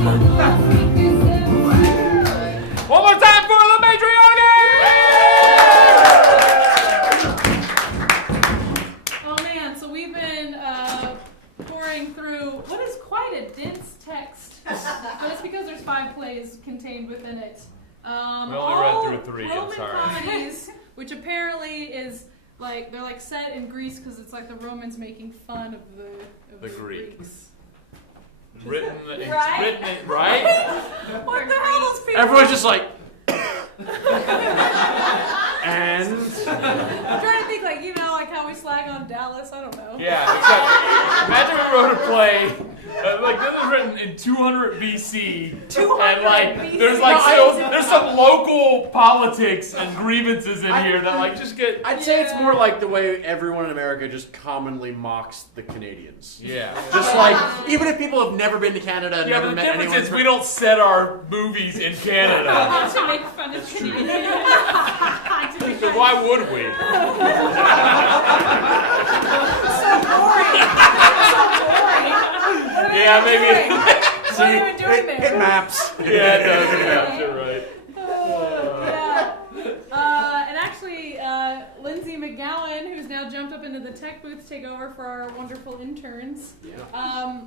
One more time for the matriarchy! Oh man, so we've been pouring through what is quite a dense text, but it's because there's 5 plays contained within it. We only read through 3, I'm Roman sorry. comedies, which apparently is like they're like set in Greece because it's like the Romans making fun of the Greeks. Written, Right? right? What the hell those people? Everyone's just like, and I'm trying to think like like how we slag on Dallas. I don't know. Yeah, except imagine we wrote a play. Like this was written in 200 BC, 200 and like BC. there's like there's some local politics and grievances in here that like just get. I'd say it's more like the way everyone in America just commonly mocks the Canadians. Yeah. Just like, even if people have never been to Canada and Yeah, never but the met difference anyone. is we don't set our movies in Canada. To make fun of Canadians. So why would we? So boring. Yeah, maybe. What are we doing there? It maps. Yeah, it does. Yeah, you're right. And actually, Lindsay McGowan, who's now jumped up into the tech booth to take over for our wonderful interns. Yeah.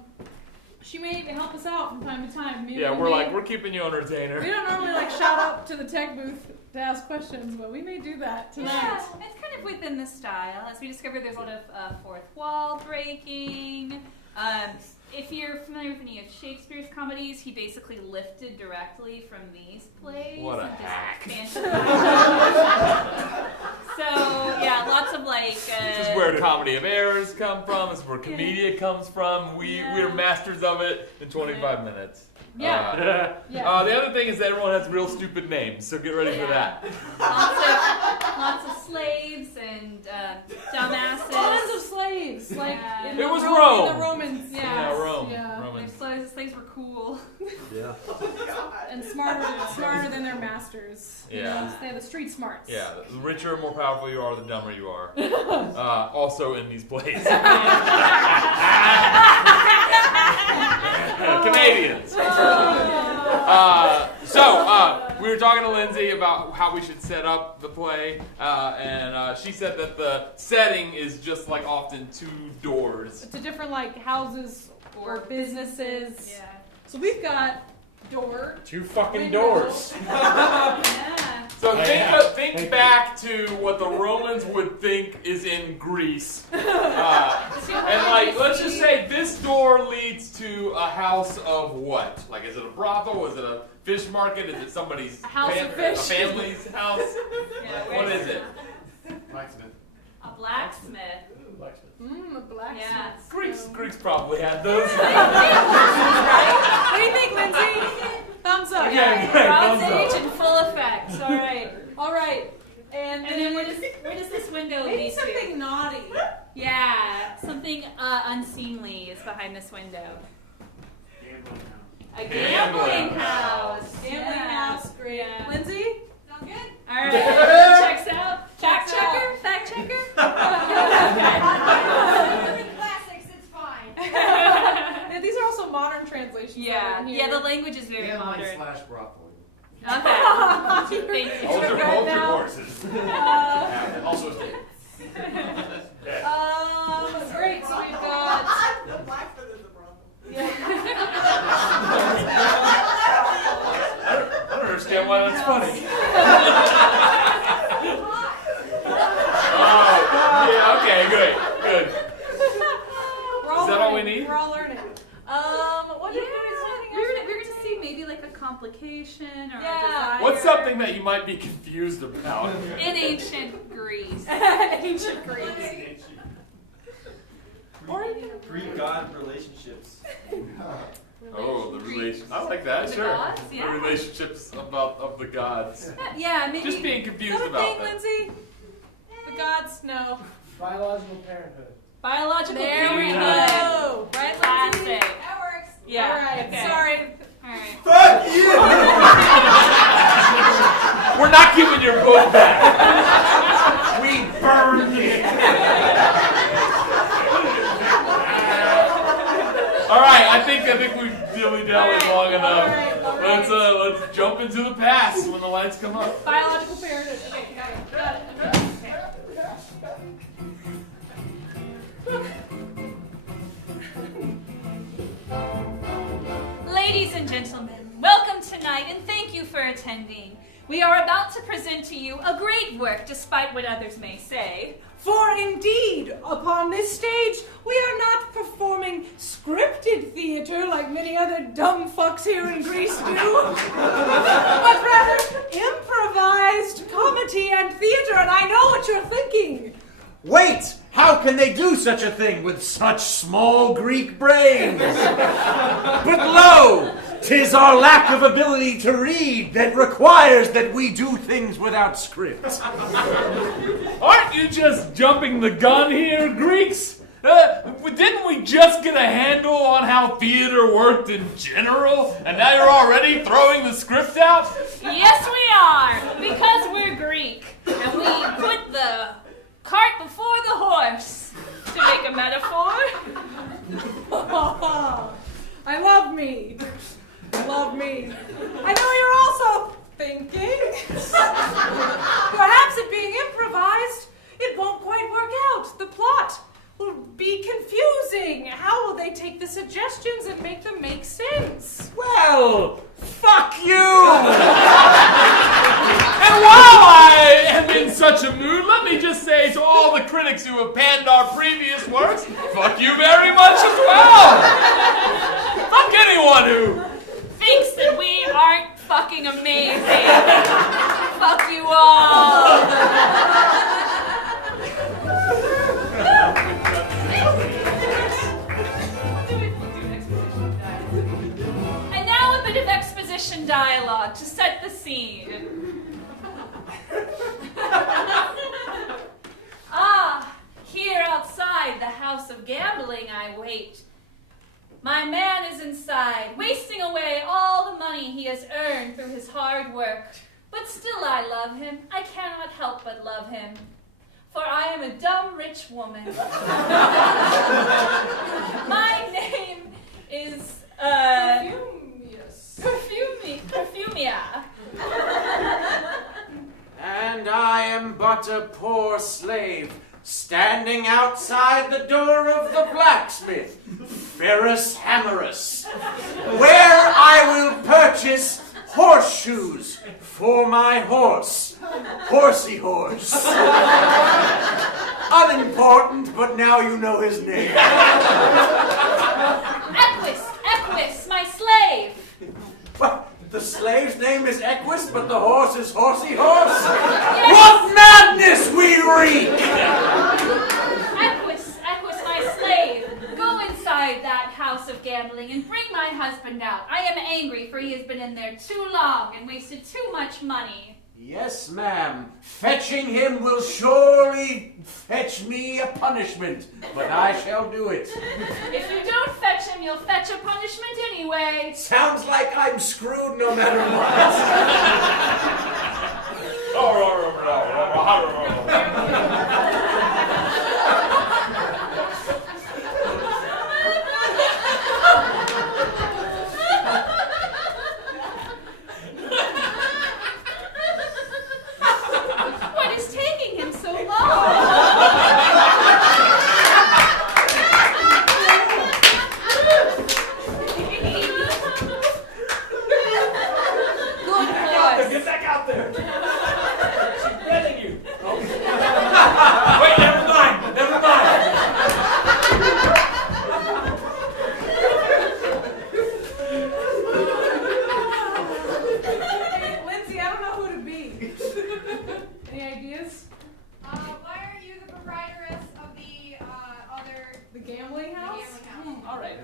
She may help us out from time to time. We're keeping you entertainer. We don't normally shout up to the tech booth to ask questions, but we may do that tonight. Yeah, it's kind of within the style. As we discovered, there's a lot of fourth wall breaking. If you're familiar with any of Shakespeare's comedies, he basically lifted directly from these plays. What a and just hack. expanded So, yeah, lots of This is where Comedy of Errors come from. This is where Comedia comes from. We're masters of it in 25 minutes. Yeah. The other thing is that everyone has real stupid names, so get ready for that. Lots of slaves and dumbasses. Tons of slaves. Like in It was the Rome. In the Romans. Yeah, Rome. Yeah. Romans. Slaves were cool. Yeah. And smarter than their masters. Yeah. They have the street smarts. Yeah, the richer, more powerful you are, the dumber you are. Also in these plays. Canadians. We were talking to Lindsay about how we should set up the play, and she said that the setting is just like often 2 doors. To different houses or businesses. Yeah. So we've got door. 2 fucking window. doors. Yeah. So think back to what the Romans would think is in Greece. And let's just say this door leads to a house of what? Like, is it a brothel? Is it a fish market? Is it somebody's house of fish. a family's house? Yeah, What is it? Blacksmith. A blacksmith. Blacksmith. A blacksmith. Yeah. Greeks probably had those. What do you think, Lindsay? Thumbs up. Okay, great. Broad Thumbs up. stage in full effect. All right. And then where does this window maybe lead to? something naughty. Yeah, something unseemly is behind this window. A gambling house. Gambling house. Great. Yeah. Lindsay? Sound good? All right. Checks out. Fact checker. Fact checker. The classics, it's fine. Yeah, these are also modern translations. Yeah. over here. Yeah. The language is very modern. /brothel. Okay. Thank you. Hold your now. horses. Also, Great. So we've got. The blacksmith is the brothel. I don't understand why that's funny. Yeah, okay, good. We're all Is that all we need? We're all learning. What did We're going to see maybe like a complication or a desire. What's something that you might be confused about? in ancient Greece? Ancient Greece. Greek-God relationships. Oh, the relation. I like that. The Sure. gods, yeah. The relationships of the gods. Yeah, maybe. Just being Is confused that a about thing, that. Lindsay? The gods? No. Biological parenthood. Biological There we parenthood. go. Right, Lindsay? Classic. That works. Yeah. All right. Okay. Sorry. All right. Fuck you! We're not giving your book back. we burned it. All right, I think we've really dilly-dally long enough. all right. Let's jump into the past when the lights come up. Biological parenthood. Okay, got it. Ladies and gentlemen, welcome tonight and thank you for attending. We are about to present to you a great work despite what others may say. For indeed, upon this stage, we are not performing scripted theater like many other dumb fucks here in Greece do, but rather improvised comedy and theater, and I know what you're thinking. Wait! How can they do such a thing with such small Greek brains? But lo! 'Tis our lack of ability to read that requires that we do things without script. Aren't you just jumping the gun here, Greeks? Didn't we just get a handle on how theater worked in general? And now you're already throwing the script out? Yes, we are, because we're Greek, and we put the cart before the horse, to make a metaphor. I love me. Love me. I know you're also thinking. Perhaps it being improvised, it won't quite work out. The plot will be confusing. How will they take the suggestions and make them make sense? Well, fuck you! And while I am in such a mood, let me just say to all the critics who have panned our previous works, fuck you very much as well! Fuck anyone who Thinks that we aren't fucking amazing. Fuck you all. And now a bit of exposition dialogue to set the scene. Here outside the house of gambling I wait. My man is inside, wasting away all the money he has earned through his hard work. But still I love him. I cannot help but love him. For I am a dumb rich woman. My name is, Perfumia. And I am but a poor slave, standing outside the door of the blacksmith, Ferrus Hammerus, where I will purchase horseshoes for my horse, Horsey Horse. Unimportant, but now you know his name. Equus, my slave. What? The slave's name is Equus, but the horse is Horsey Horse? Yes. What madness we wreak! Equus, my slave. Go inside that house of gambling and bring my husband out. I am angry, for he has been in there too long and wasted too much money. Yes, ma'am. Fetching him will surely fetch me a punishment, but I shall do it. If you don't fetch him, you'll fetch a punishment anyway. Sounds like I'm screwed no matter What is taking him so long? Good horse. Get back out there! She's betting you! Wait, never mind. Lindsay, I don't know who to be. Any ideas? Why aren't you the proprietress of the other The gambling house? gambling house? All right.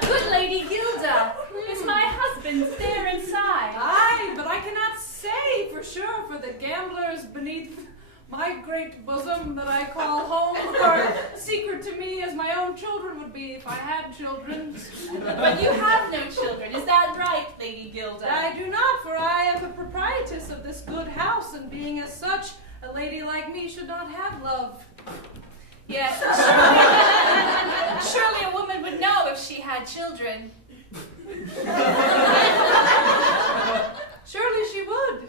Good Lady Gilda. Is my husband there inside? Aye, but I cannot say for sure, for the gamblers beneath my great bosom that I call home are secret to me as my own children would be if I had children. But you have no children, is that right, Lady Gilda? I do not, for I am the proprietress of this good house, and being as such, a lady like me should not have love. Yes, surely a woman would know if she had children. Surely she would.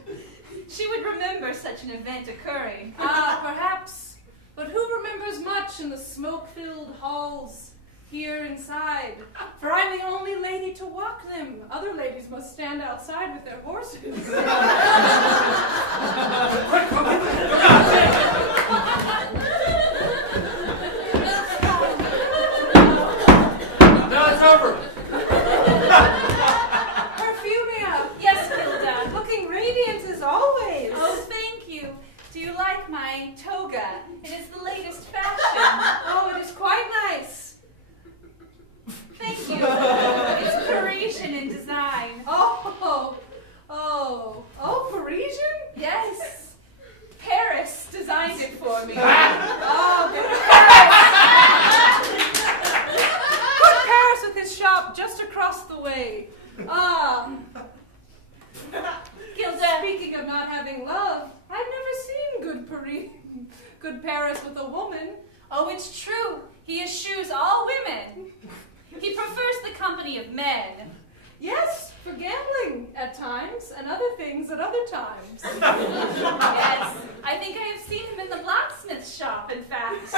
She would remember such an event occurring. Ah, perhaps. But who remembers much in the smoke-filled halls here inside? For I'm the only lady to walk them. Other ladies must stand outside with their horses. Now it's over. Perfumia, Yes, Gilda. looking radiant as always. Oh, thank you. Do you like my toga? It is the latest fashion. Oh, it is quite nice. Thank you. It's Parisian in design. Oh, Parisian? Yes. Paris designed it for me. Oh, good Paris. Good Paris with his shop just across the way. Ah. Gilda. Speaking of not having love, I've never seen good Paris with a woman. Oh, it's true. He eschews all women. He prefers the company of men. Yes, for gambling at times, and other things at other times. Yes, I think I have seen him in the blacksmith shop, in fact.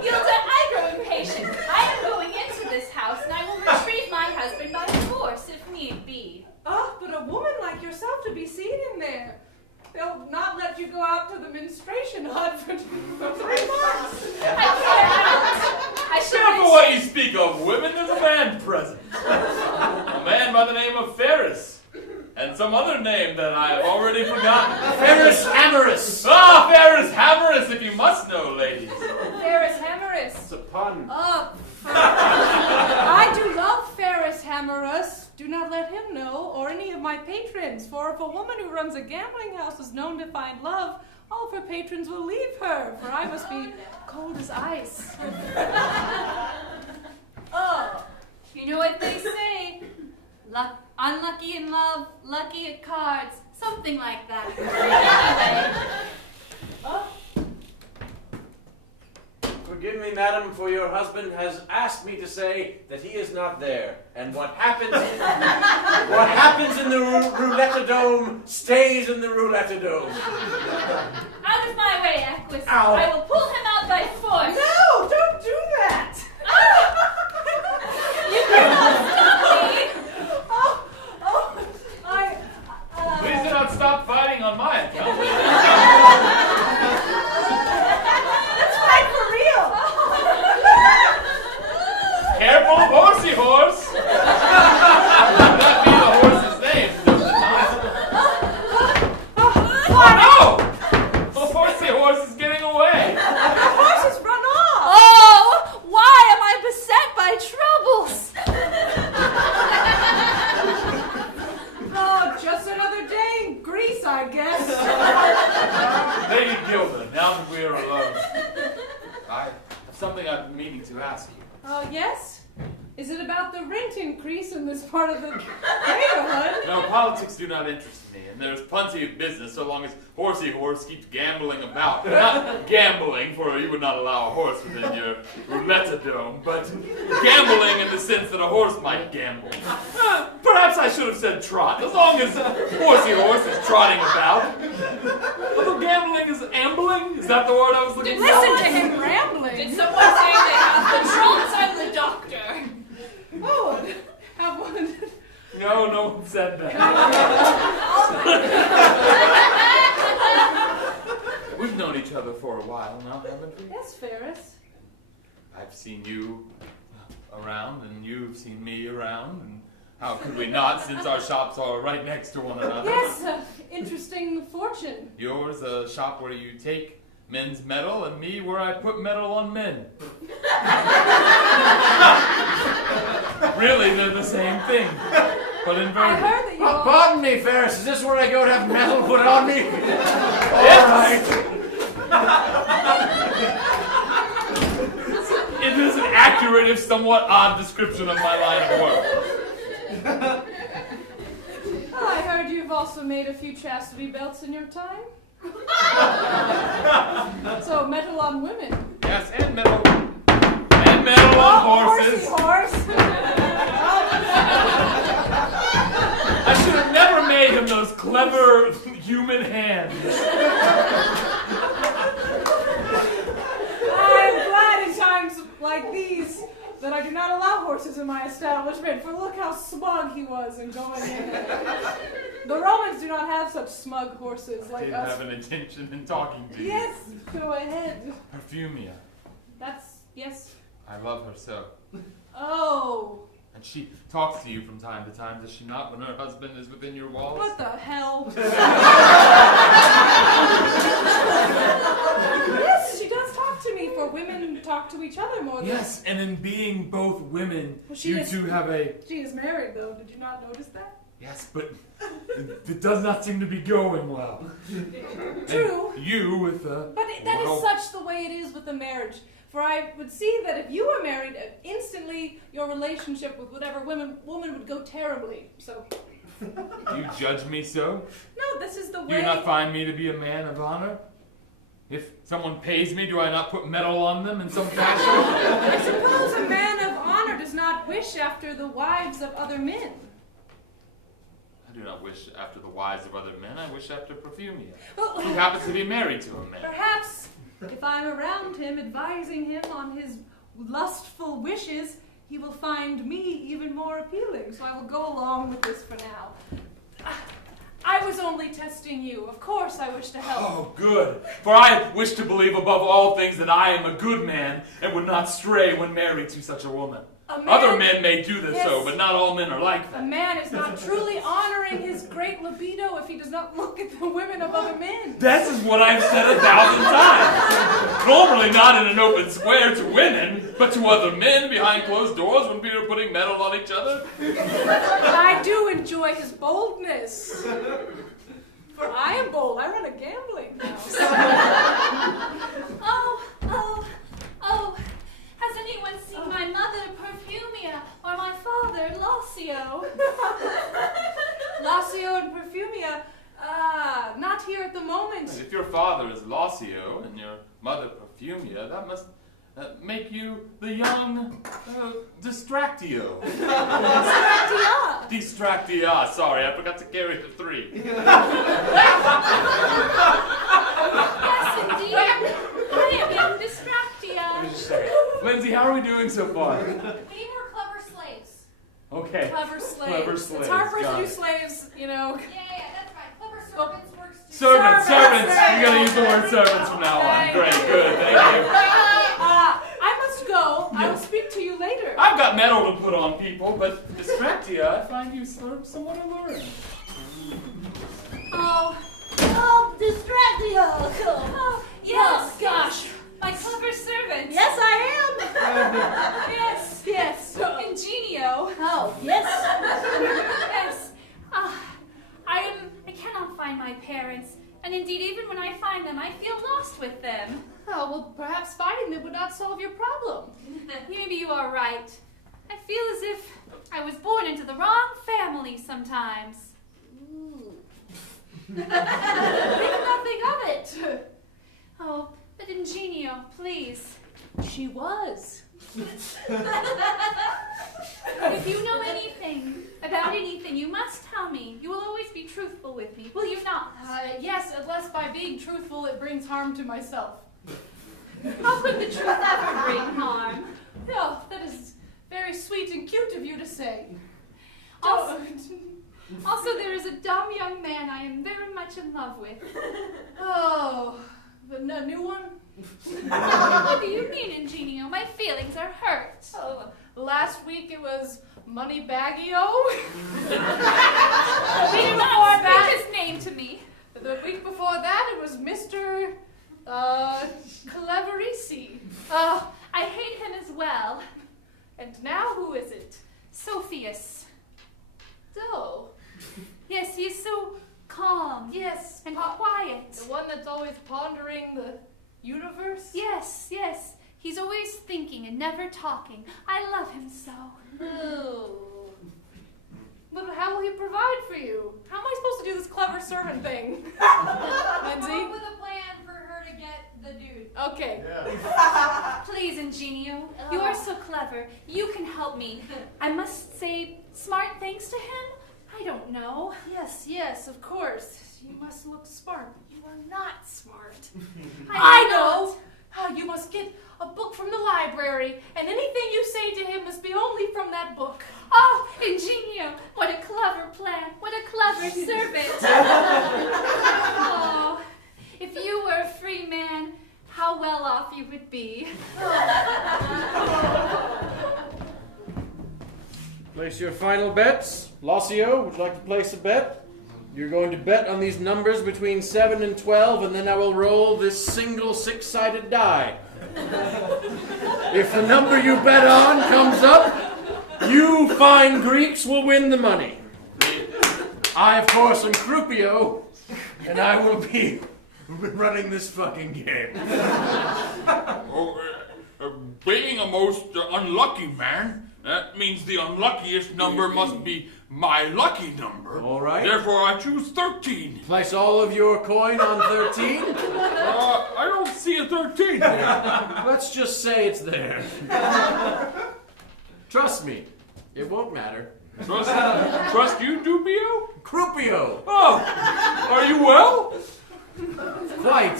Gilda, I grow impatient. I am going into this house, and I will retrieve my husband by force, if need be. Oh, but a woman like yourself to be seen in there. They'll not let you go out to the menstruation hut for 3 months. I should Careful what you speak of, women. There's a man present. A man by the name of Ferris. And some other name that I have already forgotten. Ferris Hammerus. Ah, Ferris Hammerus, if you must know, ladies. Ferris Hammerus. It's a pun. Oh, I do love Ferris Hammerus. Do not let him know, or any of my patrons, for if a woman who runs a gambling house is known to find love, all of her patrons will leave her, for I must be cold as ice. Oh, you know what they say? Unlucky in love, lucky at cards. Something like that. Anyway. Oh, Forgive me, madam, for your husband has asked me to say that he is not there. And what happens in the roulette dome stays in the roulette dome. Out of my way, Equus. Ow. I will pull him out by force. no, don't do that. You cannot stop me. Please do not stop fighting on my account. Let's fight for real. Careful, horsey horse! That be the horse's name, does it not? Oh no! The horsey horse is getting away! The horses run off. Oh, why am I beset by troubles? Oh, just another day in Greece, I guess. Lady Gilda, now that we are alone, I have something I've been meaning to ask you. Oh, yes? Is it about the rent increase in this part of the neighborhood? No, politics do not interest me, and there's plenty of business so long as horsey horse keeps gambling about. Not gambling, for you would not allow a horse within your roulette dome, but gambling in the sense that a horse might gamble. Perhaps I should have said trot, as long as horsey horse is trotting about. Although gambling is ambling? Is that the word I was looking for? Listen to him rambling. Did someone say they have the trumps? I'm the doctor. Oh, have one. No, no one said that. We've known each other for a while now, haven't we? Yes, Ferris. I've seen you around, and you've seen me around, and how could we not, since our shops are right next to one another? Yes, interesting fortune. Yours a shop where you take men's metal, and me where I put metal on men. Really, they're the same thing, but inverted. I heard that you Pardon me, Ferris. Is this where I go to have metal put on me? All right. It is an accurate, if somewhat odd, description of my line of work. Well, I heard you've also made a few chastity belts in your time. So, metal on women. Yes, and metal. And metal on horses. Horse. I should have never made him those clever human hands. I'm glad in times like these that I do not allow horses in my establishment, for look how smug he was in going in. The Romans do not have such smug horses like Didn't us. have an intention in talking to you. Yes, go ahead. Perfumia. Yes. I love her so. Oh, And she talks to you from time to time, does she not, when her husband is within your walls? what the hell? Yes, she does talk to me, for women talk to each other more than... Yes, and in being both women, Well, she you is- two have a... She is married, though. Did you not notice that? Yes, but it does not seem to be going well. True. And you with a... But that is such the way it is with a marriage. For I would see that if you were married, instantly your relationship with whatever woman would go terribly. So, Do you judge me so? no, this is the way... Do you not find me to be a man of honor? If someone pays me, do I not put metal on them in some fashion? I suppose a man of honor does not wish after the wives of other men. I do not wish after the wives of other men, I wish after Perfumia, Well, who happens to be married to a man. perhaps if I'm around him, advising him on his lustful wishes, he will find me even more appealing. So I will go along with this for now. I was only testing you. Of course I wish to help. Oh, good. For I wish to believe above all things that I am a good man and would not stray when married to such a woman. A man- Other men may do this so, Yes. but not all men are like A that. man is not truly honoring his great libido if he does not look at the women of other men. That is what I've said 1,000 times. Normally not in an open square to women, but to other men behind closed doors when people are putting metal on each other. I do enjoy his boldness. For I am bold. I run a gambling house. Oh, has anyone seen my mother, Perfumia, or my father, Lacio? Lacio and Perfumia, not here at the moment. If your father is Lacio and your mother Perfumia, that must make you the young Distractio. Distractia. Distractia, sorry, I forgot to carry the 3. Yes, indeed. I am young Distractia. Lindsay, how are we doing so far? We need more clever slaves. Okay. Clever slaves. Clever slaves, It's hard for us got to do it. slaves, you know. Yeah, that's right. Clever servants works too. Servants. Servants. You're going to use the word servants from now on. Thank Great, you. good, thank you. I must go. I will speak to you later. I've got metal to put on people, but Distractia, I find you somewhat alluring. Oh, Distractia. Oh, yes, gosh. My clever servant. Yes, I Yes. So ingenio. am. Oh, yes. Yes. I cannot find my parents, and indeed, even when I find them, I feel lost with them. Oh, well, perhaps finding them would not solve your problem. Maybe you are right. I feel as if I was born into the wrong family sometimes. Think nothing of it. Oh, but ingenio, please. She was. If you know anything about anything, you must tell me. You will always be truthful with me, will you not? Yes, unless by being truthful it brings harm to myself. How could the truth ever bring harm? Oh, that is very sweet and cute of you to say. Also, there is a dumb young man I am very much in love with. Oh, the new one? What do you mean, ingenio? My feelings are hurt. Oh, last week it was Money Baggio. Do not speak his name to me. The week before that it was Mr. Cleverisi. I hate him as well. And now who is it? Sophius. Oh. Yes, he is so calm. Yes, And quiet. the one that's always pondering the universe? Yes, yes. He's always thinking and never talking. I love him so. Oh. But how will he provide for you? How am I supposed to do this clever servant thing? Lindsay? Come up with a plan for her to get the dude. Okay. Please, Ingenio, you are so clever. You can help me. I must say smart things to him? I don't know. Yes, of course. You must look smart. You are not smart. I know. You must get a book from the library, and anything you say to him must be only from that book. Oh, Ingenio, what a clever plan. What a clever servant. Oh, if you were a free man, how well off you would be. Place your final bets. Lossio, would you like to place a bet? You're going to bet on these numbers between 7 and 12, and then I will roll this single 6-sided die. If the number you bet on comes up, you fine Greeks will win the money. I, of course, am Croupier, and I will be running this fucking game. Being a most unlucky man, that means the unluckiest number must be my lucky number. All right. Therefore, I choose 13. Place all of your coin on 13. I don't see a 13 there. Let's just say it's there. Trust me, it won't matter. Trust you, Dubio? Croupier! Oh, are you well? Quite.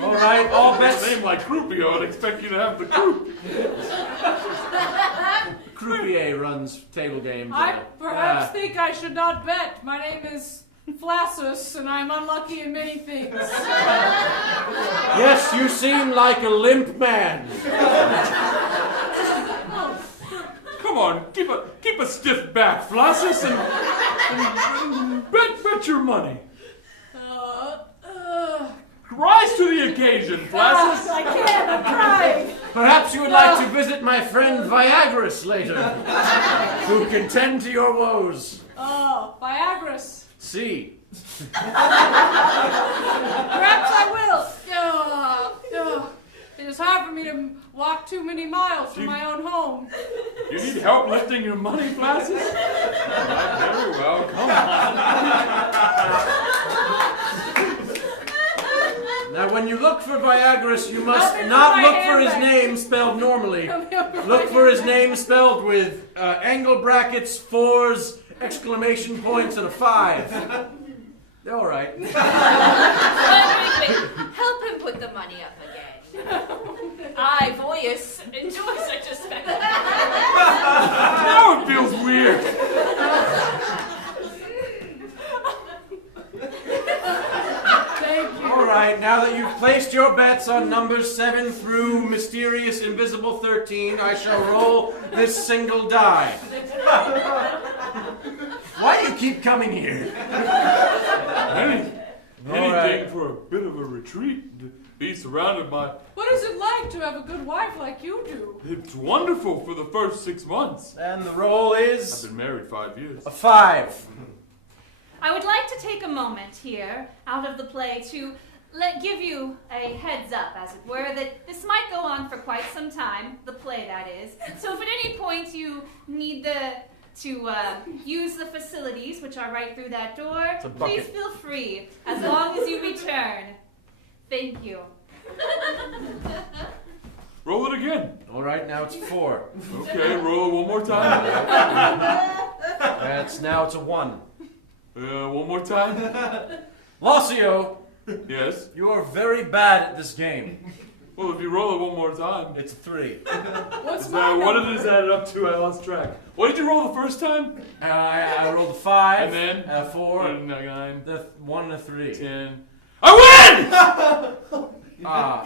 All right, all bets. Name like Croupier, I'd expect you to have the croup. Croupier runs table games. I perhaps think I should not bet. My name is Flassus, and I'm unlucky in many things. Yes, you seem like a limp man. Come on, keep a stiff back, Flassus, and bet your money. Rise to the occasion, Flassus. I can't, I'm trying. Perhaps you would like to visit my friend Viagrus later, who can tend to your woes. Oh, Viagrus. See. Perhaps I will. It is hard for me to walk too many miles from my own home. You need help lifting your money, Flassus? Very well, come on. Now, when you look for Viagrus, you must not look for his name spelled normally. Look for his name spelled with angle brackets, 4s, exclamation points, and a 5. They're all right. Wait. Help him put the money up again. I, Voyus, enjoy such a spectacle. Now it feels weird. Thank you. All right, now that you've placed your bets on numbers 7 through mysterious invisible 13, I shall roll this single die. Why do you keep coming here? Anything for a bit of a retreat. Be surrounded by... What is it like to have a good wife like you do? It's wonderful for the first 6 months. And the roll I've is been married 5 years. a 5. I would like to take a moment here out of the play to give you a heads up, as it were, that this might go on for quite some time, the play that is. So if at any point you need to use the facilities, which are right through that door, please feel free, as long as you return. Thank you. Roll it again. All right, now it's 4. Okay, roll it one more time. Now it's a 1. One more time. Lossio, Yes. you are very bad at this game. Well, if you roll it one more time. It's a 3. What's my What number? did it add up to? I lost track. What did you roll the first time? I rolled a 5, And then? a 4, 9, the 1, and a 3. 10. I win! Ah,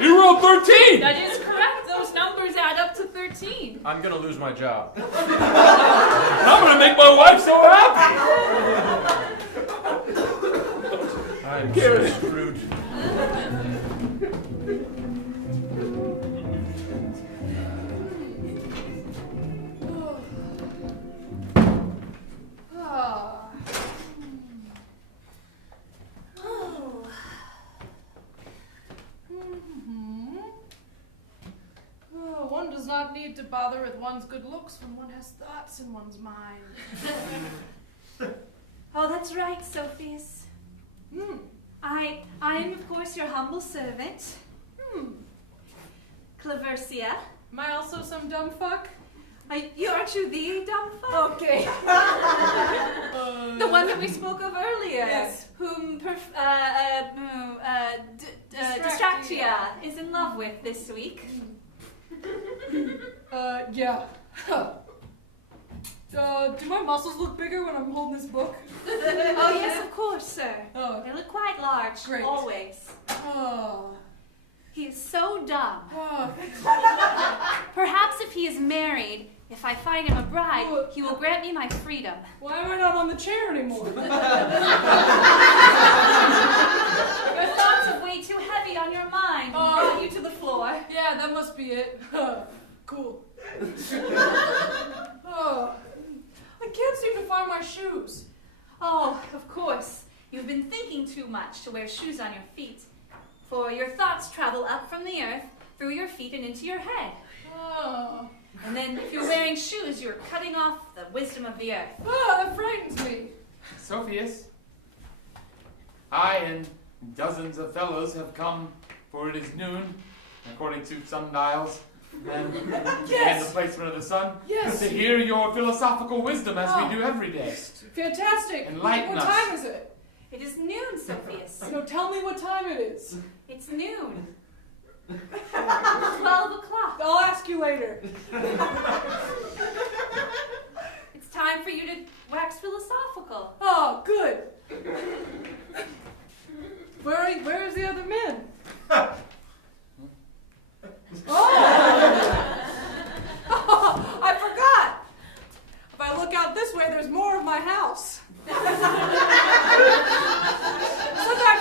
You rolled 13! That is correct. Those numbers add up to 13. I'm gonna lose my job. I'm gonna make my wife so happy! I'm so screwed. need to bother with one's good looks when one has thoughts in one's mind. Oh, that's right, Sophius. I am, of course, your humble servant. Claversia. Am I also some dumb fuck? Aren't you the dumb fuck? Okay. The one that we spoke of earlier. Yes. Whom Distractia is in love with this week. Yeah. Do my muscles look bigger when I'm holding this book? Oh, yes, of course, sir. Oh. They look quite large, Great. always. Oh. He is so dumb. Oh. Perhaps if he is married, if I find him a bride, he will grant me my freedom. Why am I not on the chair anymore? Your thoughts are way too heavy on your mind. Brought you to the floor. Yeah, that must be it. Cool. Oh. I can't seem to find my shoes. Oh, of course. You've been thinking too much to wear shoes on your feet. For your thoughts travel up from the earth, through your feet and into your head. Oh. And then if you're wearing shoes, you're cutting off the wisdom of the earth. Oh, that frightens me. Sophius, I and dozens of fellows have come, for it is noon, according to sundials, and the placement of the sun, to hear your philosophical wisdom as we do every day. Fantastic. Enlighten What us. time is it? It is noon, Sophius. No, tell me what time it is. It's noon. 12 o'clock. I'll ask you later. It's time for you to wax philosophical. Oh, good. Where's the other men? Oh, I forgot. If I look out this way, there's more of my house. Sometimes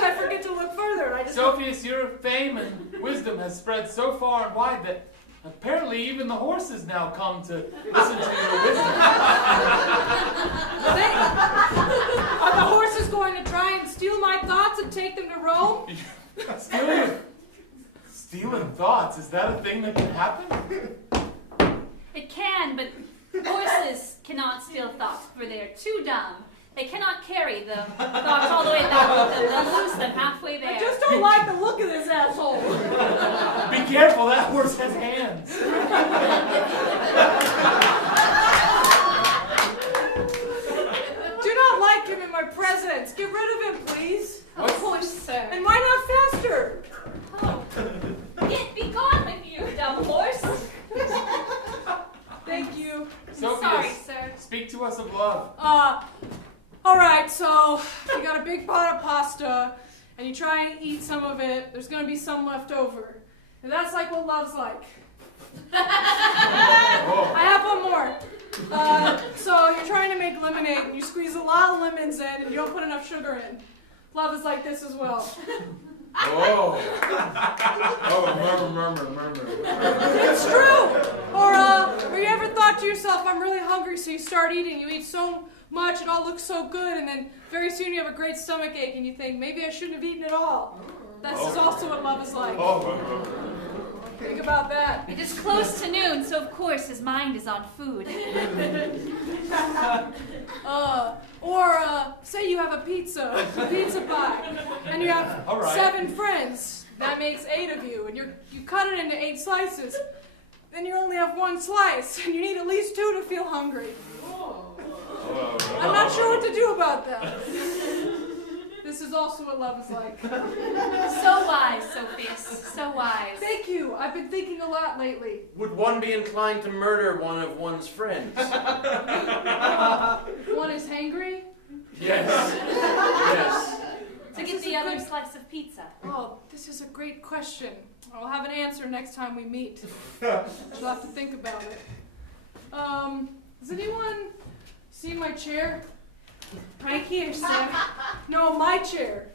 I forget to look further. Sophius, your fame and wisdom has spread so far and wide that apparently even the horses now come to listen to your wisdom. Are the horses going to try and steal my thoughts and take them to Rome? Stealing thoughts, is that a thing that can happen? It can, but horses cannot steal thoughts, for they are too dumb. They cannot carry the thoughts all the way back with them. They'll lose them halfway there. I just don't like the look of this asshole. Be careful, that horse has hands. Do not like him in my presence. Get rid of him, please. Of course, sir. And why not faster? Oh. Be gone with you, dumb horse. Thank you. Sophius, Sorry, sir. speak to us of love. Alright, so you got a big pot of pasta, and you try and eat some of it. There's gonna be some left over. And that's like what love's like. I have one more. So you're trying to make lemonade, and you squeeze a lot of lemons in, and you don't put enough sugar in. Love is like this as well. Oh, remember. It's true! Or you ever thought to yourself, I'm really hungry, so you start eating. You eat so much, it all looks so good, and then very soon you have a great stomach ache, and you think, maybe I shouldn't have eaten at all. This is also what love is like. Think about that. It is close to noon, so of course his mind is on food. Say you have a pizza pie, and you have 7 friends. That makes 8 of you, and you cut it into 8 slices. Then you only have 1 slice, and you need at least 2 to feel hungry. I'm not sure what to do about that. This is also what love is like. So wise, Sophius, so wise. Thank you. I've been thinking a lot lately. Would one be inclined to murder one of one's friends? One is hangry? Yes. To get the other slice of pizza. Oh, this is a great question. I'll have an answer next time we meet. You'll have to think about it. Has anyone seen my chair? Right here, sir. No, my chair.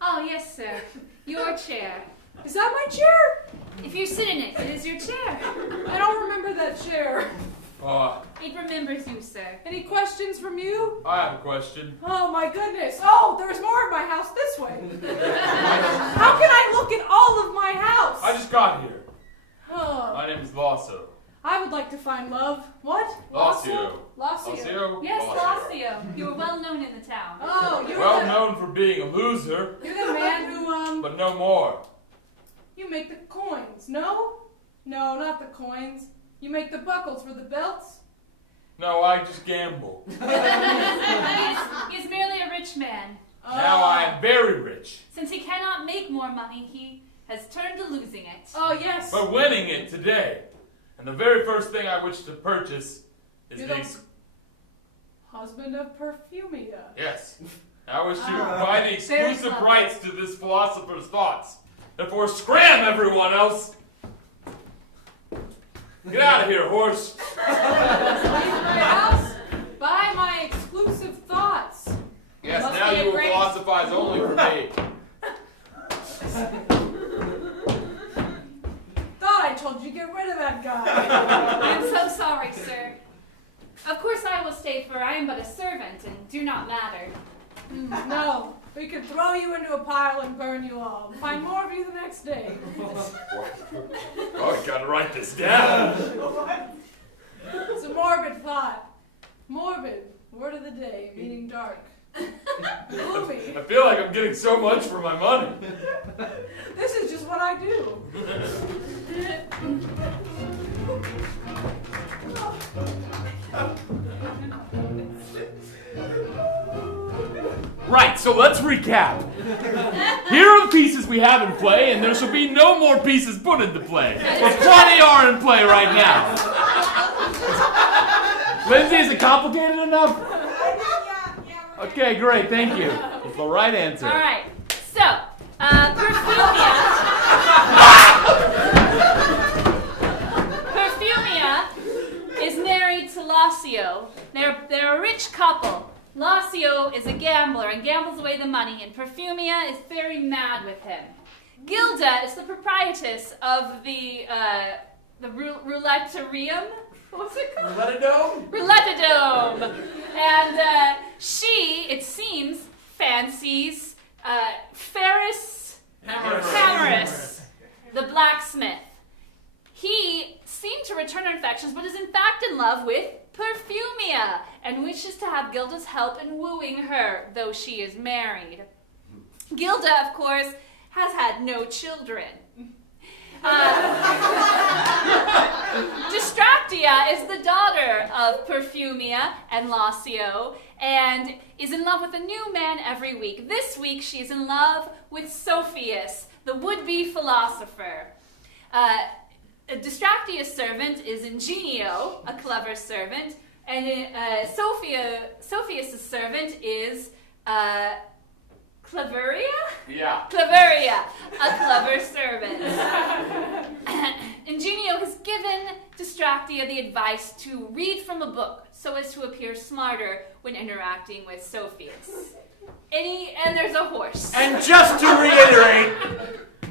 Oh, yes, sir. Your chair. Is that my chair? If you sit in it, it is your chair. I don't remember that chair. It remembers you, sir. Any questions from you? I have a question. Oh my goodness. Oh, there's more of my house this way. How can I look at all of my house? I just got here. Oh. My name is Lasso. I would like to find love. What? Lacio. Lacio. Yes, Lacio. You were well known in the town. Oh, you're Well known for being a loser, You're the man who, but no more. You make the coins, no? No, not the coins. You make the buckles for the belts? No, I just gamble. He's merely a rich man. Now I am very rich. Since he cannot make more money, he has turned to losing it. Oh, yes. But winning it today. And the very first thing I wish to purchase is You're the... the husband of Perfumia. Yes. I wish to buy the Very exclusive clever. rights to this philosopher's thoughts. Therefore, scram, everyone else! Get out of here, horse! Leave my house, buy my exclusive thoughts. Yes, Must now be a you will great- philosophize only for me. Thought I told you to get rid of that guy. I'm so sorry, sir. Of course I will stay, for I am but a servant and do not matter. No, we could throw you into a pile and burn you all. Find more of you the next day. Oh, you gotta write this down. It's a morbid thought. Morbid, word of the day, meaning dark. Gloomy. I feel like I'm getting so much for my money. This is just what I do. Right, so let's recap. Here are the pieces we have in play, and there shall be no more pieces put into play. But plenty are in play right now. Lindsay, is it complicated enough? Okay, great, thank you. That's the right answer. All right. So, Perfumia. Perfumia is married to Lacio. They're a rich couple. Lacio is a gambler and gambles away the money, and Perfumia is very mad with him. Gilda is the proprietress of the Rouletterium. What's it called? Roulettadome. And she, it seems, fancies Hammerus, the blacksmith. He seemed to return her affections, but is in fact in love with Perfumia and wishes to have Gilda's help in wooing her, though she is married. Gilda, of course, has had no children. Distractia is the daughter of Perfumia and Lacio and is in love with a new man every week. This week she is in love with Sophius, the would-be philosopher. Distractia's servant is Ingenio, a clever servant, and Sophius' servant is Claveria? Yeah. Claveria, a clever servant. Ingenio has given Distractia the advice to read from a book so as to appear smarter when interacting with Sophius. And there's a horse. And just to reiterate,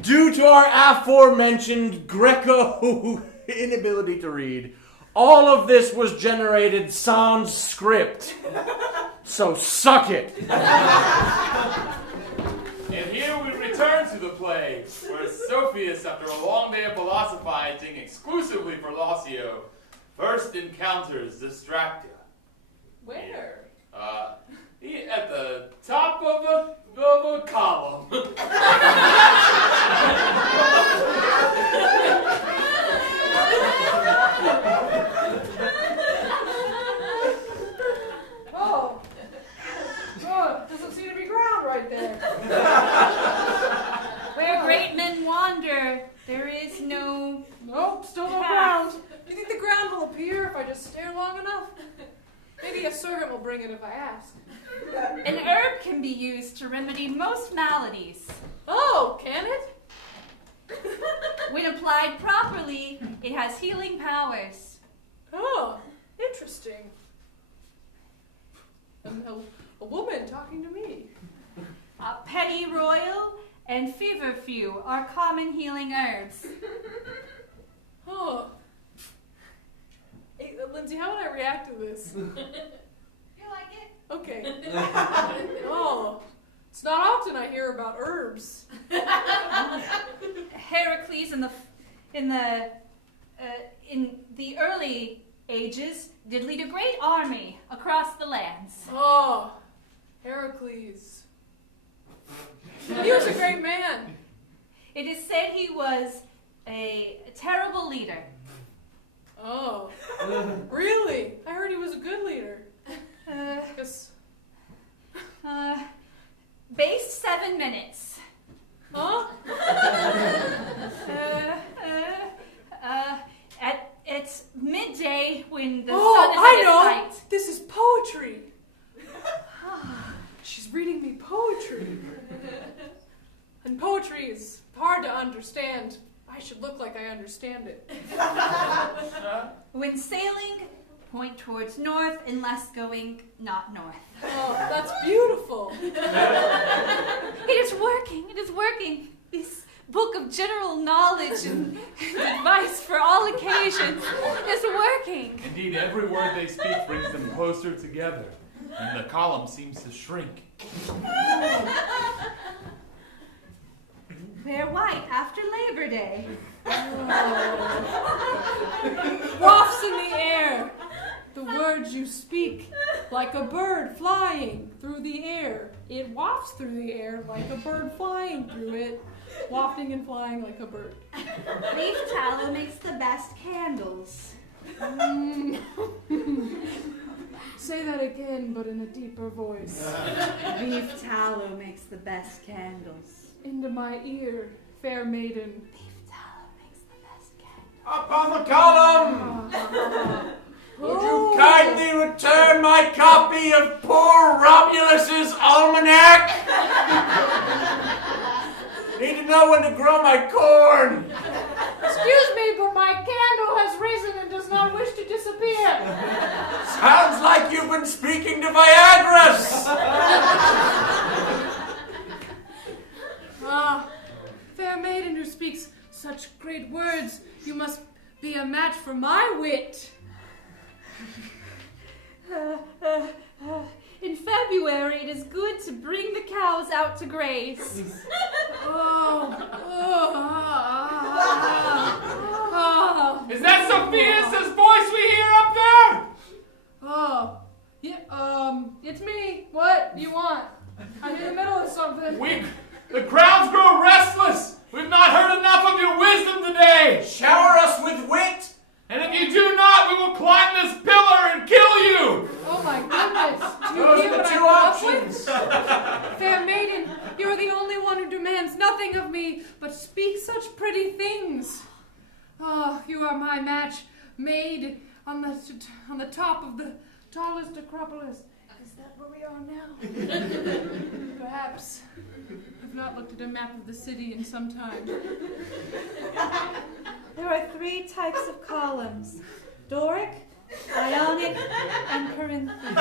due to our aforementioned Greco inability to read, all of this was generated sans script. So suck it. And here we return to the play, where Sophius, after a long day of philosophizing exclusively for Lacio, first encounters Distractia. Where? At the top of a column. Doesn't seem to be ground right there. Where great men wander, there is no... Nope, still no path. ground. Do you think the ground will appear if I just stare long enough? Maybe a servant will bring it if I ask. An herb can be used to remedy most maladies. Oh, can it? When applied properly, it has healing powers. Oh, interesting. A woman talking to me. Petty royal and feverfew are common healing herbs. Oh. Hey, Lindsay, how would I react to this? You like it? Okay. Oh, it's not often I hear about herbs. Heracles in the early ages did lead a great army across the lands. Oh, Heracles. He was a great man. It is said he was a terrible leader. Oh, really? I heard he was a good leader. Based 7 minutes. Huh? It's midday when the sun is I at know! its height. This is poetry. She's reading me poetry. And poetry is hard to understand. I should look like I understand it. When sailing, point towards north unless going not north. Oh, that's beautiful. It is working. It is working. This book of general knowledge and advice for all occasions is working. Indeed, every word they speak brings them closer together, and the column seems to shrink. Wear white after Labor Day. Wafts in the air. The words you speak, like a bird flying through the air. It wafts through the air like a bird flying through it. Wafting and flying like a bird. Leaf tallow makes the best candles. Say that again, but in a deeper voice. Leaf tallow makes the best candles. Into my ear, fair maiden. Leaf tallow makes the best candles. Up on the column! Would you kindly return my copy of poor Romulus's almanac? Need to know when to grow my corn. Excuse me, but my candle has risen and does not wish to disappear. Sounds like you've been speaking to Viagra's. Fair maiden who speaks such great words, you must be a match for my wit. In February, it is good to bring the cows out to graze. Is that Sophia's voice we hear up there? It's me. What do you want? I'm in the middle of something. The crowds grow restless. We've not heard enough of your wisdom today. Shower us with wit. And if you do not, we will climb this pillar and kill you. Oh my goodness. Do you Those hear are the what I two come up options. with? Fair maiden, you're the only one who demands nothing of me, but speak such pretty things. Oh, you are my match, made on the top of the tallest acropolis. Is that where we are now? Perhaps. I've not looked at a map of the city in some time. There are 3 types of columns: Doric, Ionic, and Corinthian.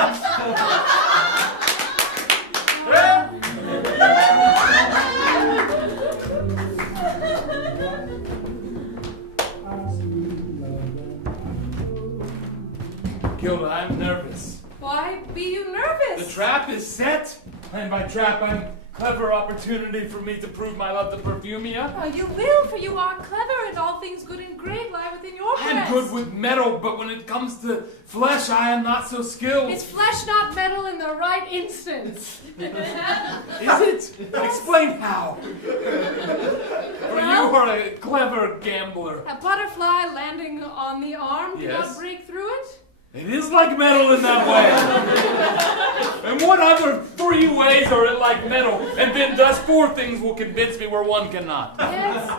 Gilda, I'm nervous. Why be you nervous? The trap is set, and by trap I'm clever opportunity for me to prove my love to Perfumia. You will, for you are clever, and all things good and great lie within your breast. I am good with metal, but when it comes to flesh, I am not so skilled. Is flesh not metal in the right instance? Is it? Explain how. For you are a clever gambler. A butterfly landing on the arm Yes. cannot break through it? It is like metal in that way. And what other 3 ways are it like metal? And then thus 4 things will convince me where one cannot. Yes.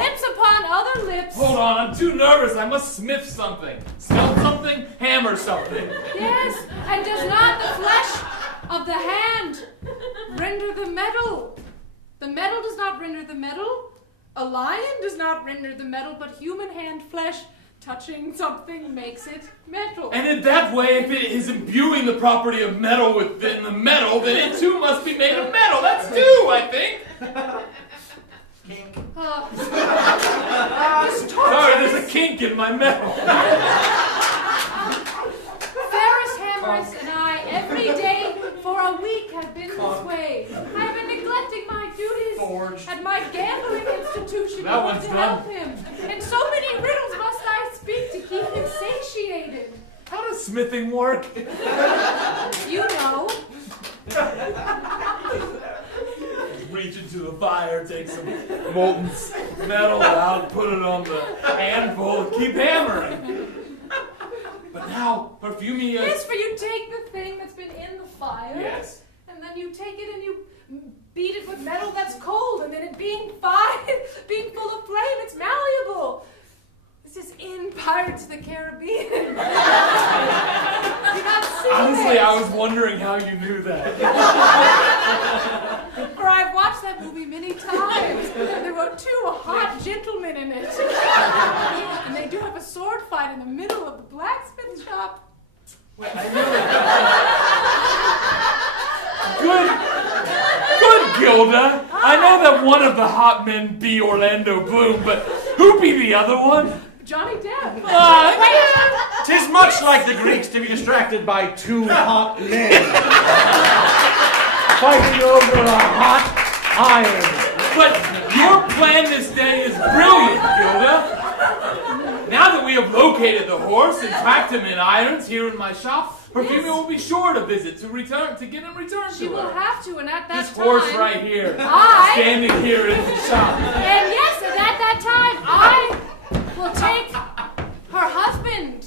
Lips upon other lips. Hold on, I'm too nervous. I must smith something. Smelt something, hammer something. Yes, and does not the flesh of the hand render the metal? The metal does not render the metal. A lion does not render the metal, but human hand flesh touching something makes it metal. And in that way, if it is imbuing the property of metal within the metal, then it too must be made of metal. That's 2, I think. Sorry, there's a kink in my metal. Ferris Hammerus and I, every day for a week, have been this way. I have been neglecting my duties. gorged. At my gambling institution, That you want one's to done. help him. And so many riddles must I speak to keep him satiated. How does smithing work? You know. Reach into the fire, take some molten metal out, put it on the handful, and keep hammering. But now, Perfumia... Yes, for you take the thing that's been in the fire. Yes. And then you take it and you beat it with metal that's cold, and then it being full of flame, it's malleable. This is in Pirates of the Caribbean. You're not seeing Honestly, it. I was wondering how you knew that. For I've watched that movie many times. There were two hot gentlemen in it. And they do have a sword fight in the middle of the blacksmith shop. Wait, I know that. Good, Gilda. I know that one of the hot men be Orlando Bloom, but who be the other one? Johnny Depp. Tis much like the Greeks to be distracted by two hot men fighting over a hot iron. But your plan this day is brilliant, Gilda. Now that we have located the horse and tracked him in irons here in my shop, Perfumia will be sure to visit to get him returned She to will her. have to, and at that This time... horse right here, standing here in the shop. And yes, and at that time, I will take her husband,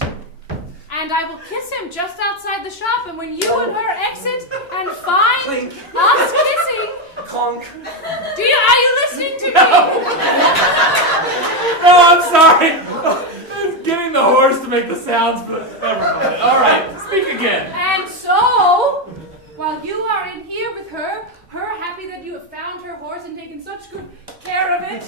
and I will kiss him just outside the shop, and when you and her exit and find Clink. us kissing... Conk. Are you listening to me? No, I'm sorry. Getting the horse to make the sounds, but never mind. All right, speak again. And so, while you are in here with her happy that you have found her horse and taken such good care of it,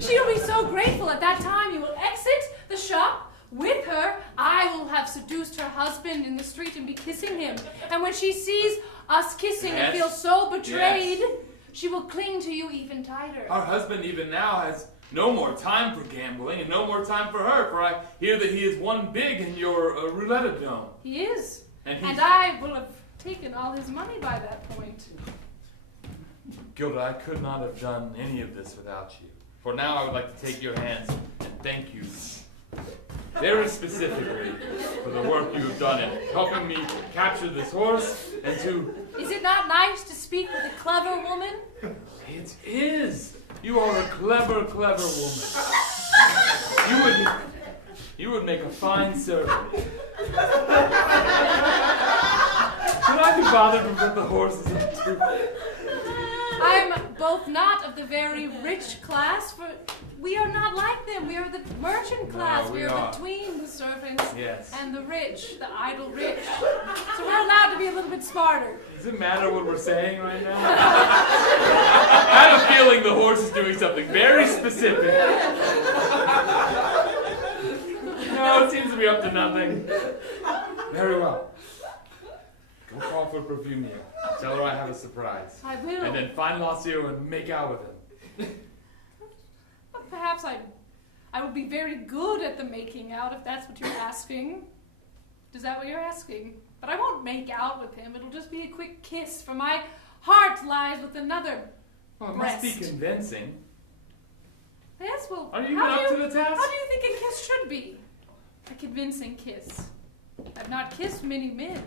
she will be so grateful. At that time, you will exit the shop with her. I will have seduced her husband in the street and be kissing him. And when she sees us kissing and feels so betrayed, she will cling to you even tighter. Our husband even now has no more time for gambling and no more time for her, for I hear that he is one big in your roulette dome. He is. And I will have taken all his money by that point. Gilda, I could not have done any of this without you. For now, I would like to take your hands and thank you very specifically for the work you have done in helping me capture this horse and to... Is it not nice to speak with a clever woman? It is. You are a clever, clever woman. You would make a fine servant. Could I be bothered to put the horses into? I'm both not of the very rich class, for we are not like them. We are the merchant class. No, we are between the servants and the rich, the idle rich. So we're allowed to be a little bit smarter. Does it matter what we're saying right now? I have a feeling the horse is doing something very specific. No, it seems to be up to nothing. Very well. Go call for Perfumia. Tell her I have a surprise. I will. And then find Lacio and make out with him. But perhaps I would be very good at the making out, if that's what you're asking. Is that what you're asking? But I won't make out with him. It'll just be a quick kiss, for my heart lies with another Well, it breast. must be convincing. Yes, well, Are you even up to the task? How do you think a kiss should be? A convincing kiss. I've not kissed many men.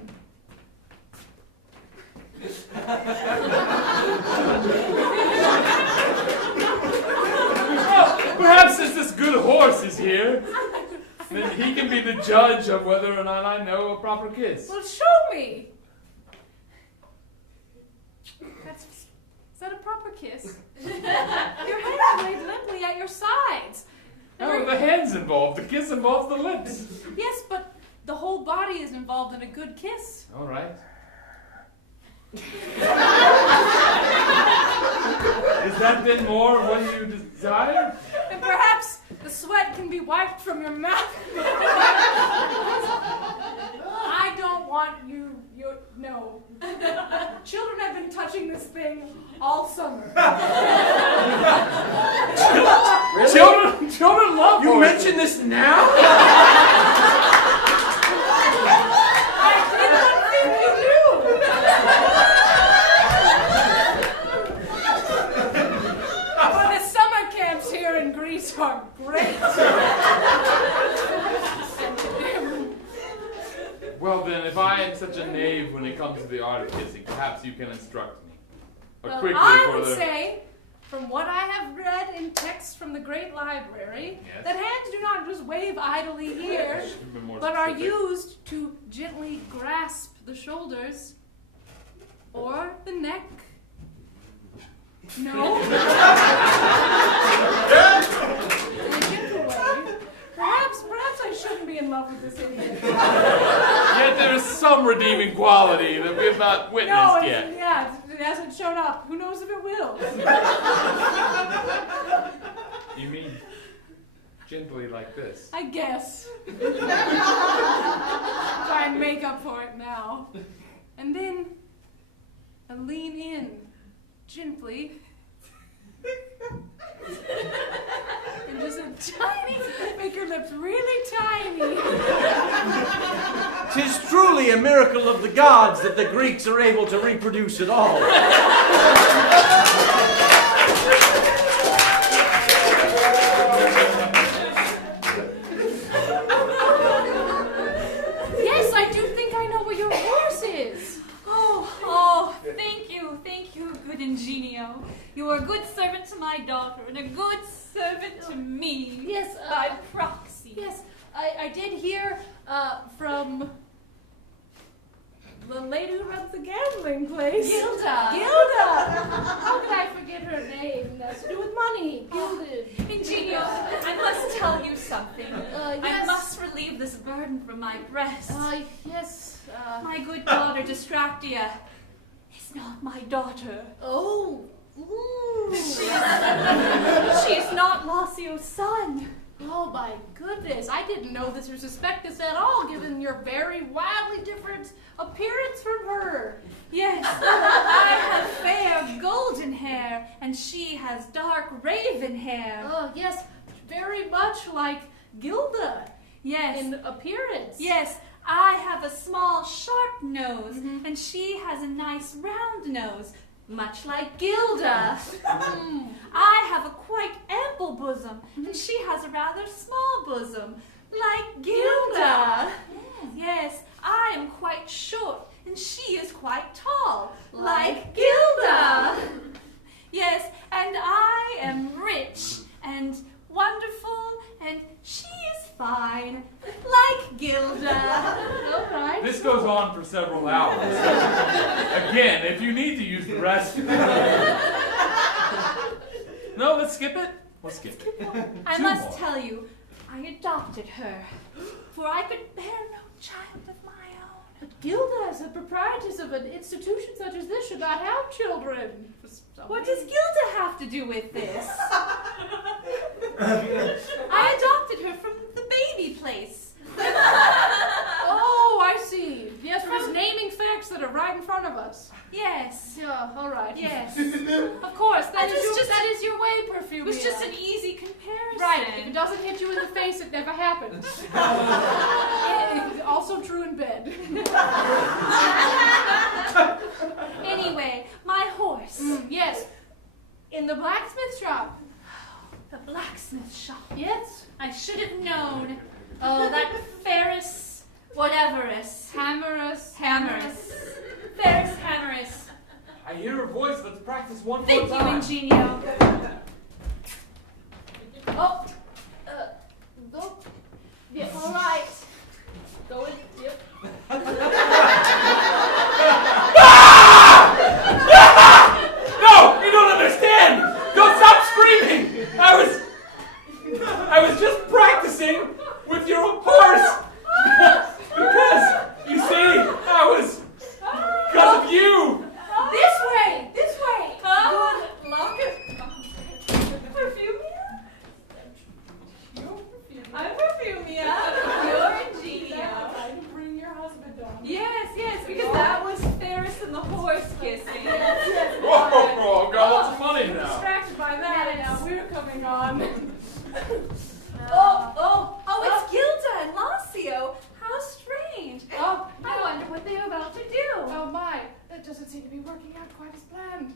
Well, perhaps since this good horse is here, then he can be the judge of whether or not I know a proper kiss. Well, show me. Is that a proper kiss? Your hands laid limply at your sides. Oh, the hand's involved. The kiss involves the lips. Yes, but the whole body is involved in a good kiss. All right. Is that then more what you desire? And perhaps the sweat can be wiped from your mouth. I don't want you. No. Children have been touching this thing all summer. Really? Children love You horses. mention this now? I did not think you knew. Well then, if I am such a knave when it comes to the art of kissing, perhaps you can instruct me. Well, Quickly I for would the... say, from what I have read in texts from the Great Library, Yes. that hands do not just wave idly here, Be more but are specific. used to gently grasp the shoulders or the neck. No. In a gentle way. Perhaps I shouldn't be in love with this idiot. Yet there is some redeeming quality that we have not witnessed No, yet. it hasn't shown up. Who knows if it will? You mean gently like this? I guess. Try and make up for it now. And then I lean in gently. And just a tiny, make your lips really tiny. 'Tis truly a miracle of the gods that the Greeks are able to reproduce at all. Yes, I do think I know where your horse is. Oh, thank you, good Ingenio. You are a good servant to my daughter and a good servant to me. Yes, by proxy. Yes, I did hear from the lady who runs the gambling place. Gilda. How could I forget her name? That's to do with money. Gilded. Ingenio, I must tell you something. I Yes. must relieve this burden from my breast. Yes. My good daughter, Distractia, is not my daughter. Oh. Ooh. She is not Lacio's son. Oh my goodness. I didn't know this or suspect this at all, given your very wildly different appearance from her. Yes, I have fair golden hair, and she has dark raven hair. Oh, yes. Very much like Gilda Yes, in appearance. yes, I have a small sharp nose, and she has a nice round nose, much like Gilda. I have a quite ample bosom, and she has a rather small bosom, like Gilda. Yes, I am quite short, and she is quite tall, like Gilda. Yes, and I am rich and wonderful, and she is fine, like Gilda. All right. This goes on for several hours. Again, if you need to use the restroom. No, let's skip it. Let's skip it. I Two must more. tell you, I adopted her, for I could bear no child of my own. But Gilda, as a proprietress of an institution such as this, should not have children. What does Gilda have to do with this? I adopted her from the baby place. Oh, I see. Yes, we're just naming facts that are right in front of us. Yes. Yeah, all right. Yes. Of course, that was is your way, Perfumia. It was just an easy comparison. Right, if it doesn't hit you in the face, it never happened. It's also true in bed. Anyway, my horse. Yes, in the blacksmith shop. The blacksmith shop. Yes. I should have known. Oh, that Ferris whateverus. Hammerus. Ferris Hammerus. I hear her voice. Let's practice one more Thank you, time. Ingenio. Oh, go. Yeah, all right. Go in. Yep. No, you don't understand. Don't stop screaming. I was just practicing with your horse. Because, you see, because of you. This way. Huh? Good. Lock it. Perfumia? I'm Perfumia. You're Ingenio. I can bring your husband on. Yes, because that was Ferris and the horse kissing. Whoa, got lots of money now. Distracted by that, and now we're coming on. Oh, it's Gilda and Lacio. How strange. Oh, I wonder what they're about to do. oh my, that doesn't seem to be working out quite as planned.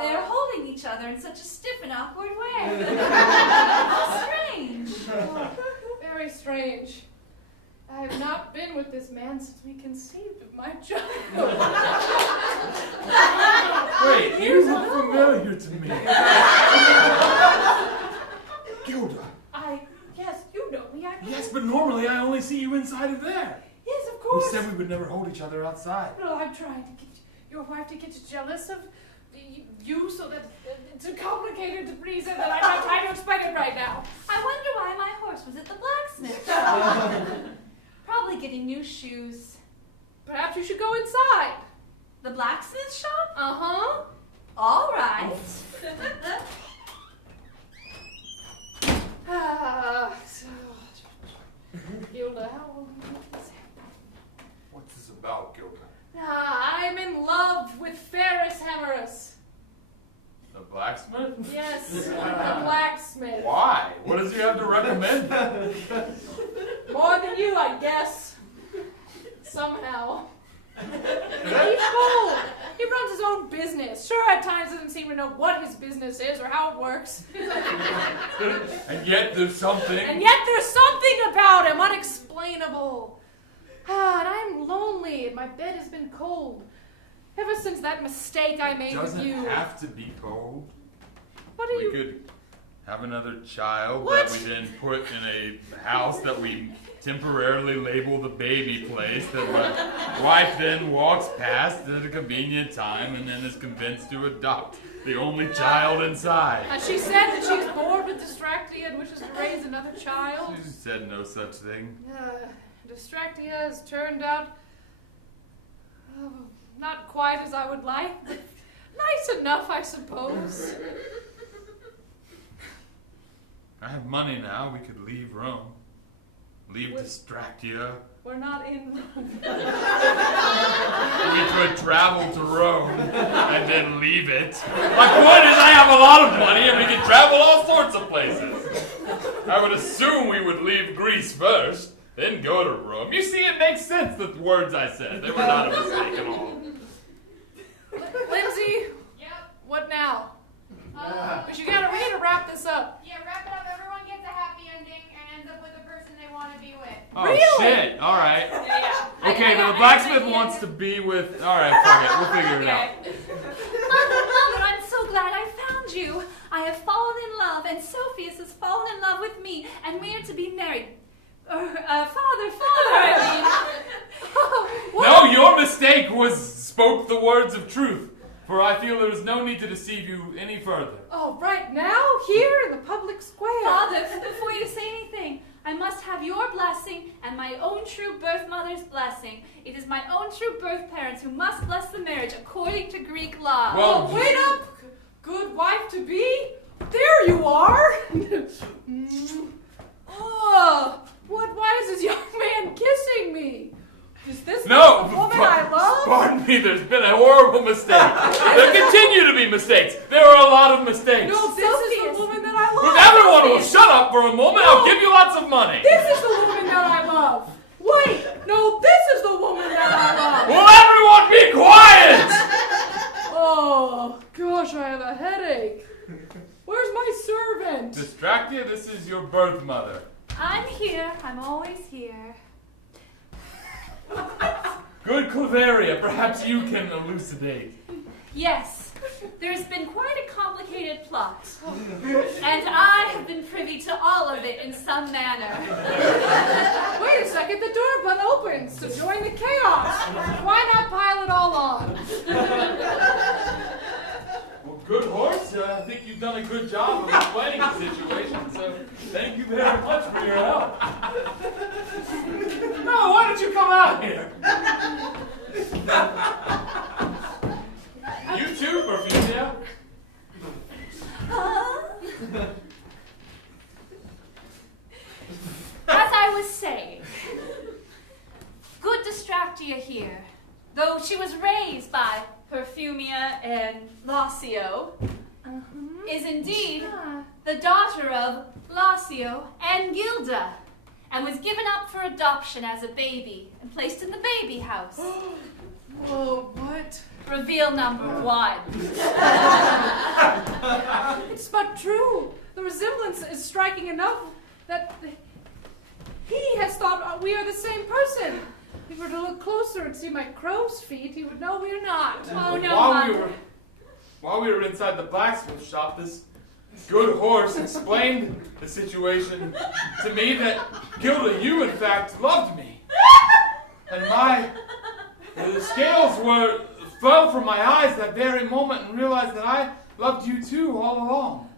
They're holding each other in such a stiff and awkward way. How strange. Very strange. I have not been with this man since we conceived of my child. Wait, you look familiar to me. Gilda. Yes, you know me. Yes, but normally I only see you inside of there. Yes, of We course. said we would never hold each other outside. No, I'm trying to get your wife to get jealous of you so that it's a complicated reason that I'm not trying to explain it right now. I wonder why my horse was at the blacksmith. Probably getting new shoes. Perhaps you should go inside. The blacksmith shop? Uh-huh. All right. Gilda, how old is it? What's this about, Gilda? I'm in love with Ferris Hammerus. The blacksmith? Yes, the blacksmith. Why? What does he have to recommend? More than you, I guess. Somehow. He's bold. He runs his own business. Sure, at times doesn't seem to know what his business is or how it works. And yet there's something. And yet there's something about him, unexplainable. And I'm lonely, and my bed has been cold. Ever since that mistake I made with you. It doesn't have to be cold. What are We you... could have another child What? that we then put in a house that we temporarily label the baby place that my wife then walks past at a convenient time and then is convinced to adopt the only child inside. She said that she's bored with Distractia and wishes to raise another child. She said no such thing. Distractia has turned out not quite as I would like, but nice enough, I suppose. I have money now. We could leave Rome. Leave Distractia. We're not in Rome. We could travel to Rome and then leave it. My point is I have a lot of money and we can travel all sorts of places. I would assume we would leave Greece first, then go to Rome. You see, it makes sense, the words I said. They were not a mistake at all. Lindsay, Yep. what now? We need to wrap this up. Yeah, wrap it up. Everyone gets a happy ending and ends up with the person they want to be with. Oh, Really? shit. All right. Yeah. Okay, but the blacksmith wants to be with... All right, fuck it. We'll figure it out. Mother, I'm so glad I found you. I have fallen in love, and Sophius has fallen in love with me, and we are to be married. Father, I mean. No, your mistake spoke the words of truth. For I feel there is no need to deceive you any further. Oh, right now? Here in the public square? Father, before you say anything, I must have your blessing and my own true birth mother's blessing. It is my own true birth parents who must bless the marriage according to Greek law. Well, Wait up! Good wife-to-be? There you are! Oh, why is this young man kissing me? Is this the woman I love? Pardon me, there's been a horrible mistake. There continue to be mistakes. There are a lot of mistakes. No, this is the woman that I love. If everyone will shut up for a moment, I'll give you lots of money. This is the woman that I love. Wait, no, this is the woman that I love. Will everyone be quiet? Oh, gosh, I have a headache. Where's my servant? Distractia, this is your birth mother. I'm here. I'm always here. Good Claveria, perhaps you can elucidate. Yes, there's been quite a complicated plot, and I have been privy to all of it in some manner. Wait a second, the door button opens to join the chaos. Why not pile it all on? Well, good horse. I think you've done a good job of explaining the situation, so thank you very much for your help. No, why don't you come out here? You too, Perfusia. As I was saying, good Distractia here, though she was raised by Perfumia and Lacio, is indeed the daughter of Lacio and Gilda, and was given up for adoption as a baby and placed in the baby house. Whoa, what? Reveal number 1. It's but true. The resemblance is striking enough that he has thought we are the same person. If he were to look closer and see my crow's feet, he would know we are not. Oh, no, While we were inside the blacksmith shop, this good horse explained the situation to me that Gilda, you in fact loved me. And the scales fell from my eyes that very moment and realized that I loved you too all along.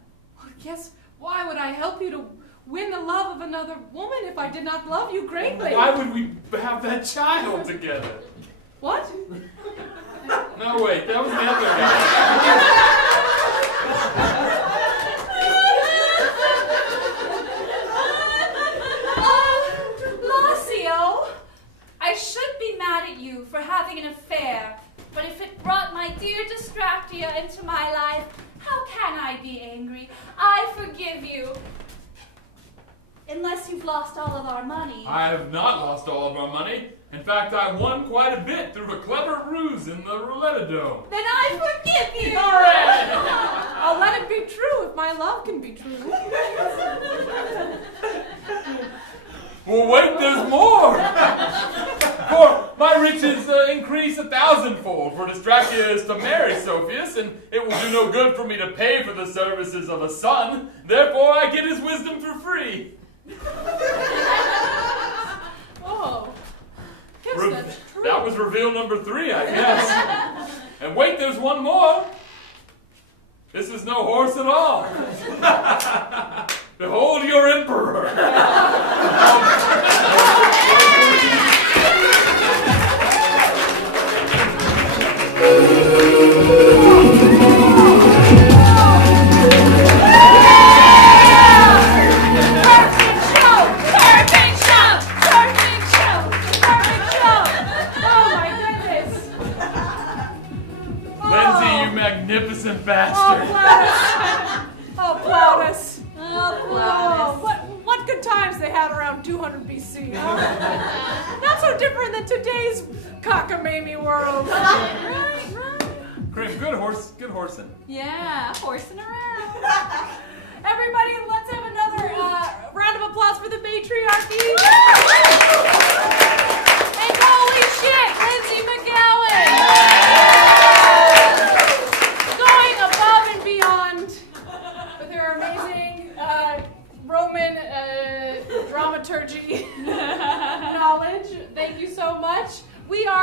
Yes, why would I help you to win the love of another woman if I did not love you greatly? Why would we have that child together? What? No, wait, that was the other guy. Lacio, I should be mad at you for having an affair, but if it brought my dear Distractia into my life, how can I be angry? I forgive you. Unless you've lost all of our money. I have not lost all of our money. In fact, I won quite a bit through a clever ruse in the roulette dome. Then I forgive you. I'll let it be true if my love can be true. Well, wait, there's more! For my riches increase 1,000-fold, for Distractia is to marry Sophius, and it will do no good for me to pay for the services of a son. Therefore, I get his wisdom for free. Oh. Guess that's true. That was reveal number 3, I guess. And wait, there's one more. This is no horse at all. Behold your emperor. Magnificent bastard. Oh, Plautus. Oh, Plautus. What good times they had around 200 BC, huh? Not so different than today's cockamamie world. Right. Kareem, good horsing. Yeah, horsing around. Everybody, let's have another round of applause for the matriarchy. And holy shit, Lindsay McGowan! Roman dramaturgy knowledge. Thank you so much. We are